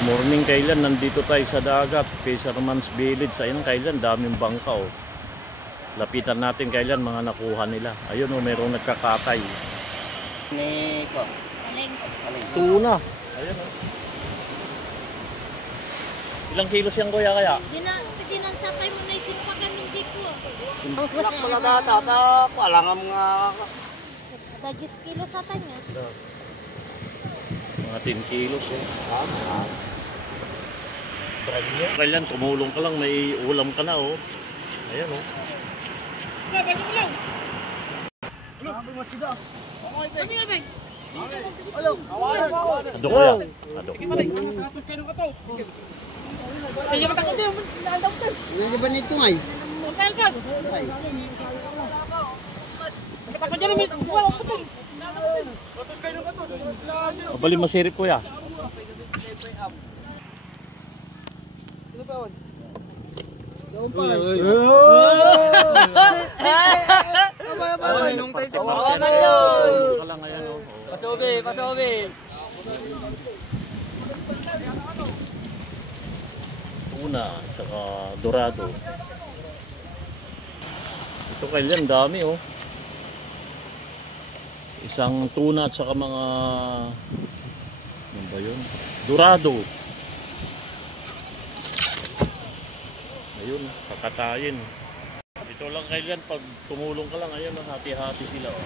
Morning kailan, nandito tayo sa dagat, Fisherman's Village. Ayun kailan, daming bangka oh. Lapitan natin kailan mga nakuha nila. Ayun oh, merong nagkakatay. Niko. Tuna. Ayun oh. Ilang kilos yan kuya kaya? Dinansakay mo na isip pa kami di ko. Simplak pala data, palangam nga. Dagis kilo sa tanya. Mga 10 kilos oh. Kailan, tumulong ka lang, may ulam ka na oh. Ayan oh. Ado kuya. Ado. Hindi ba nito ngay? Mabali masirip kuya. Pasobe. Tuna, saka dorado. Ito kailan, dami oh. Isang tuna at saka mga ano ba yun? Dorado. Ayun, kakatayin. Ito lang kailan, pag tumulong ka lang, ayun, hati-hati sila oh.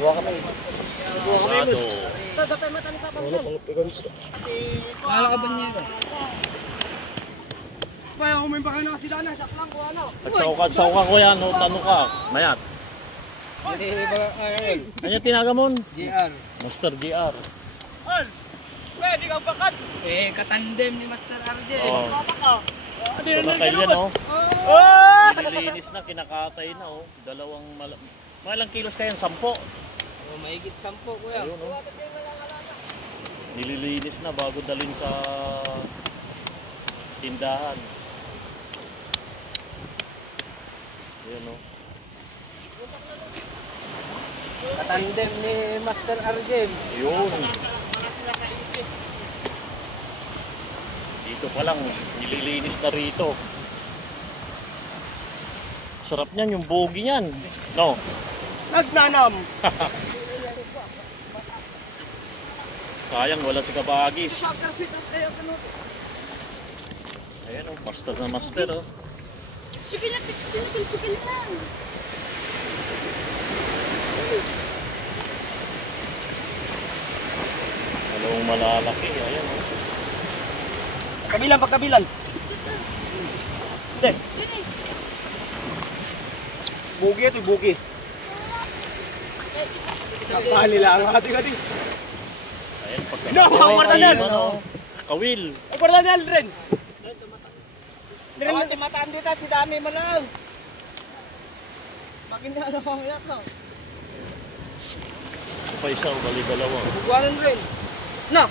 Buwa kami. Dorado. Tagapay matan ka pa. Kala ka ba niya ito? Kaya kung may baka na sila na, sak lang ko ano. At sauka ko yan, no? Tanong ka, mayat. Hindi ba Ano tinagamon? GR. Master GR. Pwede kang bakat. Katandem ni Master RJ. Oh. Ito na kailan, no? Nililinis na, kinakatay na, oh. Dalawang malang kilos kayan, 10. Mahigit 10 kuya. Ayun, oh. Nililinis na bago dalhin sa tindahan. Ayun, oh. Katandem ni Master RJ. Ayun. Dito pa lang, nililinis na rito. Sarap niyan, yung bogi niyan. No? Nagnanam. Sayang, wala si Kabagis. Ayan oh, master na master oh. Sige na, sige na. Dalawang malalaki, ayan oh. Pagkabilan. Hindi. Bugi ito, bugi. Pahali lang ang ating. Ayan, pagka... No, Martanel! Kawil! Ay, Martanel rin! Awati mataan dito, si dami mo lang! Makinda na akong iyak na. Ito pa isa, bali dalawa. Bubuanan rin. No!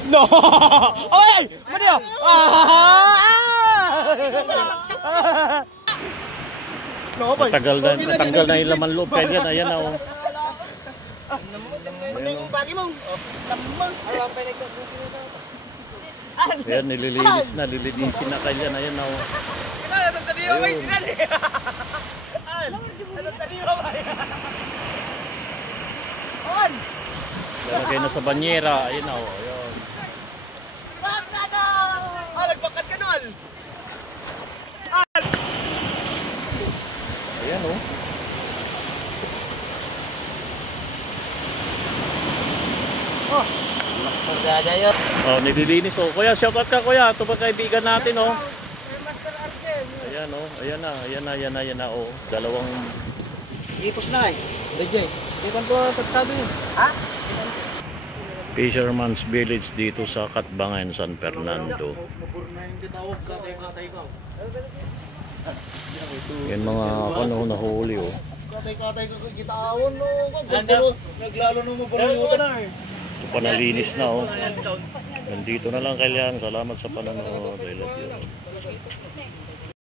Oy! Madiyo! Natanggal na yung laman loob kaya yan, ayan oh. Ayan, nililinisin na kaya yan, ayan oh. Lalagay na sa banyera, ayan oh. Ayan. Lagbakat ka nun! Ayan oh. Oh, nililinis oh. Kuya, shoutout ka kuya. Ito ba kaibigan natin oh. Master RJ. Ayan oh. Ayan na oh. Dalawang Ipos na eh. DJ. Di ba ito tagtado yun? Ha? Fisherman's Village dito sa Katbangan, San Fernando. Yan mga ano nahuli oh. Katay ko kitawon no. Naglalo no mo balutan. Panalinis na oh. Nandito na lang kailan. Salamat sa panonood. I love you.